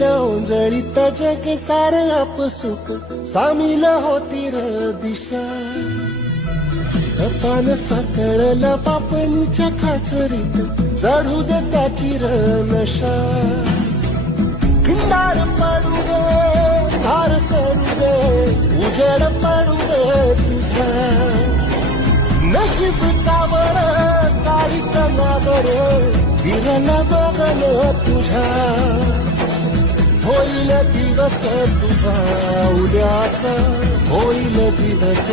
येईल ओंजळीत जग सार आपसुक सामील होती र दिशा. सपान साकळला पापणीच्या खाचरीत चढू दे त्याची र नशा. खिंडार पडू दे धार सरू दे उजेड पडू दे तुझा. नशीब चावळ तारीख नागर दिवला बघल तुझ्या. होईल दिवस तुझा उद्याचा होईल दिवस